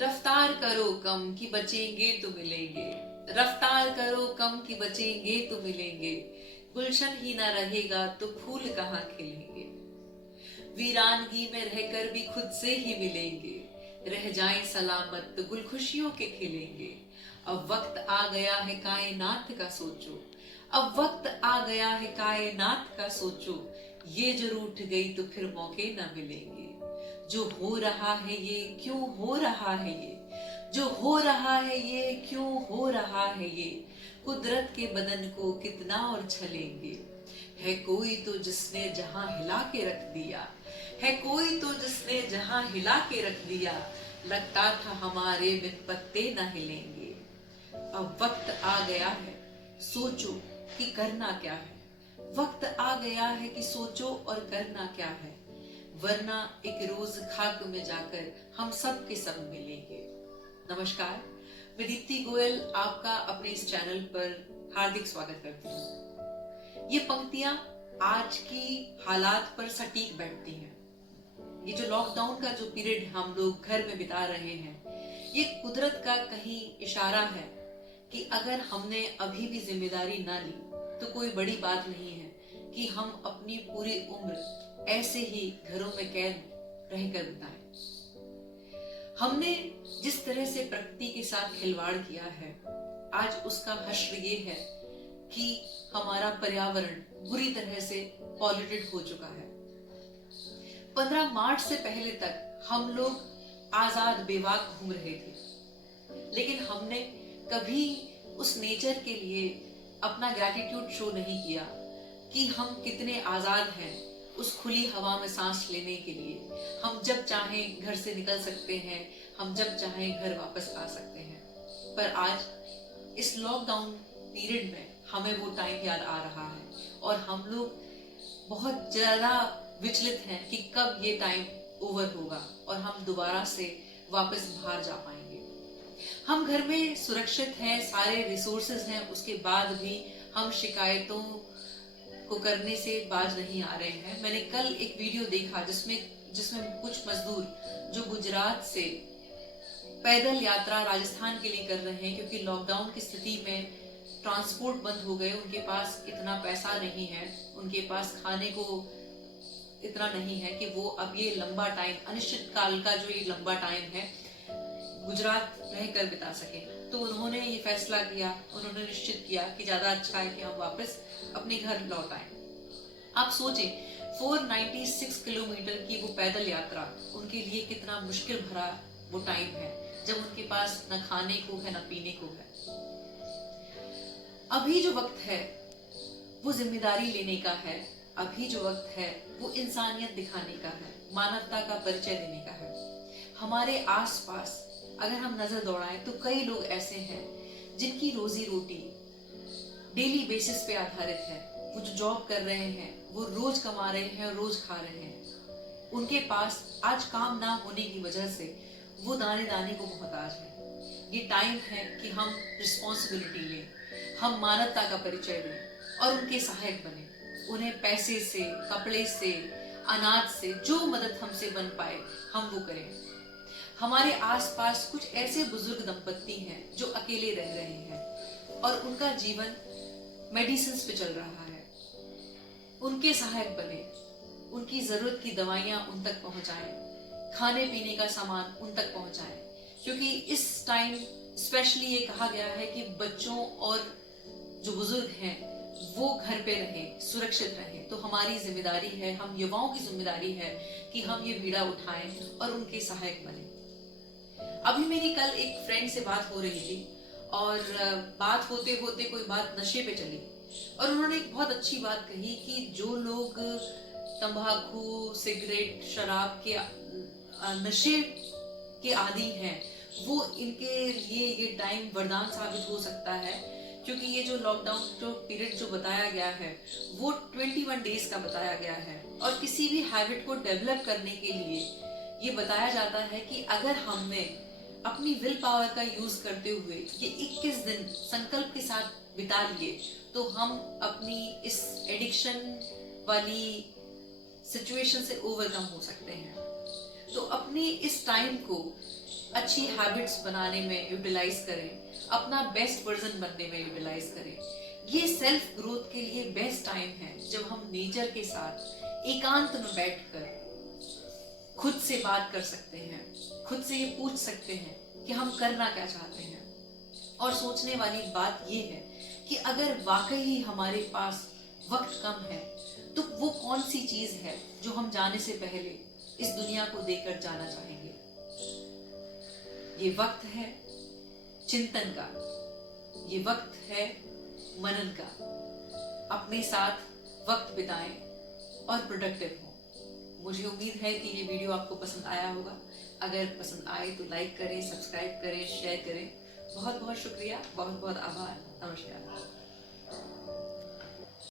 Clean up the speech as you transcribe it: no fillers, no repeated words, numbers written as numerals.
रफ्तार करो कम कि बचेंगे तो मिलेंगे। रफ्तार करो कम कि बचेंगे तो मिलेंगे। गुलशन ही ना रहेगा तो फूल कहाँ खिलेंगे। वीरानगी में रहकर भी खुद से ही मिलेंगे। रह जाएं सलामत तो गुल खुशियों के खिलेंगे। अब वक्त आ गया है कायनात का सोचो। अब वक्त आ गया है कायनात का सोचो। ये जो रूठ गई तो फिर मौके ना मिलेंगे। जो हो रहा है ये क्यों हो रहा है ये। जो हो रहा है ये क्यों हो रहा है ये। कुदरत के बदन को कितना और छलेंगे। है कोई तो जिसने जहां हिला के रख दिया। है कोई तो जिसने जहां हिला के रख दिया। लगता था हमारे बिन पत्ते न हिलेंगे। अब वक्त आ गया है सोचो कि करना क्या है। वक्त आ गया है कि सोचो और करना क्या है। वरना एक रोज खाक में जाकर हम सब के सब मिलेंगे। नमस्कार, मैं दीप्ति गोयल आपका अपने इस चैनल पर हार्दिक स्वागत करती हूँ। ये पंक्तियां आज की हालात पर सटीक बैठती हैं। ये जो लॉकडाउन का जो पीरियड हम लोग घर में बिता रहे हैं, ये कुदरत का कहीं इशारा है कि अगर हमने अभी भी जिम्मेदारी ना ली तो कोई बड़ी बात नहीं है कि हम अपनी पूरी उम्र ऐसे ही घरों में कैद रहकर बिताएं। हमने जिस तरह से प्रकृति के साथ खिलवाड़ किया है, आज उसका हश्र ये है कि हमारा पर्यावरण बुरी तरह से पॉल्यूटेड हो चुका है। 15 मार्च से पहले तक हम लोग आजाद बेबाक घूम रहे थे, लेकिन हमने कभी उस नेचर के लिए अपना ग्रैटिट्यूड शो नहीं किया कि हम कितने आजाद हैं उस खुली हवा में सांस लेने के लिए। हम जब चाहें घर से निकल सकते हैं, हम जब चाहें घर वापस आ सकते हैं। पर आज इस लॉकडाउन पीरियड में हमें वो टाइम याद आ रहा है और हम लोग बहुत ज्यादा विचलित हैं कि कब ये टाइम ओवर होगा और हम दोबारा से वापस बाहर जा पाएंगे। हम घर में सुरक्षित हैं, सारे रिसोर्सेज हैं, उसके बाद भी हम शिकायतों को करने से बाज नहीं आ रहे हैं। मैंने कल एक वीडियो देखा जिसमें कुछ मजदूर जो गुजरात से पैदल यात्रा राजस्थान के लिए कर रहे हैं, क्योंकि लॉकडाउन की स्थिति में ट्रांसपोर्ट बंद हो गए, उनके पास इतना पैसा नहीं है, उनके पास खाने को इतना नहीं है कि वो अब ये लंबा टाइम, अनिश्चित काल का जो ये लंबा टाइम है, गुजरात रहकर बिता सके। तो उन्होंने ये फैसला किया, उन्होंने निश्चित किया कि ज्यादा अच्छा है कि हम वापस अपने घर लौट आए। आप सोचें 496 किलोमीटर की वो पैदल यात्रा उनके लिए कितना मुश्किल भरा वो टाइम है, जब उनके पास न खाने को है न पीने को है। अभी जो वक्त है वो जिम्मेदारी लेने का है। अभी जो वक्त है वो इंसानियत दिखाने का है, मानवता का परिचय देने का है। हमारे आसपास अगर हम नजर दौड़ाएं तो कई लोग ऐसे हैं जिनकी रोजी रोटी डेली बेसिस पे आधारित है। वो जो जॉब कर रहे हैं वो रोज कमा रहे हैं, रोज खा रहे हैं। उनके पास आज काम ना होने की वजह से वो दाने दाने को मोहताज है। ये टाइम है कि हम रिस्पॉन्सिबिलिटी लें, हम मानवता का परिचय दें और उनके सहायक बने। उन्हें पैसे से, कपड़े से, अनाज से जो मदद हमसे बन पाए हम वो करें। हमारे आसपास कुछ ऐसे बुजुर्ग दंपत्ति हैं जो अकेले रह रहे हैं और उनका जीवन मेडिसिन पे चल रहा है। उनके सहायक बने, उनकी जरूरत की दवाइयां उन तक पहुंचाएं, खाने पीने का सामान उन तक पहुंचाएं, क्योंकि इस टाइम स्पेशली ये कहा गया है कि बच्चों और जो बुजुर्ग हैं वो घर पे रहें, सुरक्षित रहें। तो हमारी जिम्मेदारी है, हम युवाओं की जिम्मेदारी है कि हम ये बीड़ा उठाएं और उनके सहायक बने। अभी मेरी कल एक फ्रेंड से बात हो रही थी और बात होते होते कोई बात नशे पे चली और उन्होंने एक बहुत अच्छी बात कही कि जो लोग तंबाकू, सिगरेट, शराब के नशे के आदी हैं, वो इनके लिए ये टाइम वरदान साबित हो सकता है, क्योंकि ये जो लॉकडाउन जो पीरियड जो बताया गया है वो 21 डेज का बताया गया है और किसी भी हैबिट को डेवलप करने के लिए ये बताया जाता है कि अगर हमने अपनी विल पावर का यूज करते हुए ये 21 दिन संकल्प के साथ बिता लिए तो हम अपनी इस एडिक्शन वाली सिचुएशन से ओवरकम हो सकते हैं। तो अपने इस टाइम को अच्छी हैबिट्स बनाने में यूटिलाइज करें, अपना बेस्ट वर्जन बनने में यूटिलाइज करें। ये सेल्फ ग्रोथ के लिए बेस्ट टाइम है जब हम नेचर के साथ एकांत में बैठकर खुद से बात कर सकते हैं, खुद से ये पूछ सकते हैं कि हम करना क्या चाहते हैं। और सोचने वाली बात ये है कि अगर वाकई ही हमारे पास वक्त कम है तो वो कौन सी चीज है जो हम जाने से पहले इस दुनिया को देकर जाना चाहेंगे। ये वक्त है चिंतन का, ये वक्त है मनन का। अपने साथ वक्त बिताएं और प्रोडक्टिव हो। मुझे उम्मीद है कि ये वीडियो आपको पसंद आया होगा। अगर पसंद आए तो लाइक करें, सब्सक्राइब करें, शेयर करें। बहुत बहुत शुक्रिया, बहुत बहुत आभार। नमस्कार।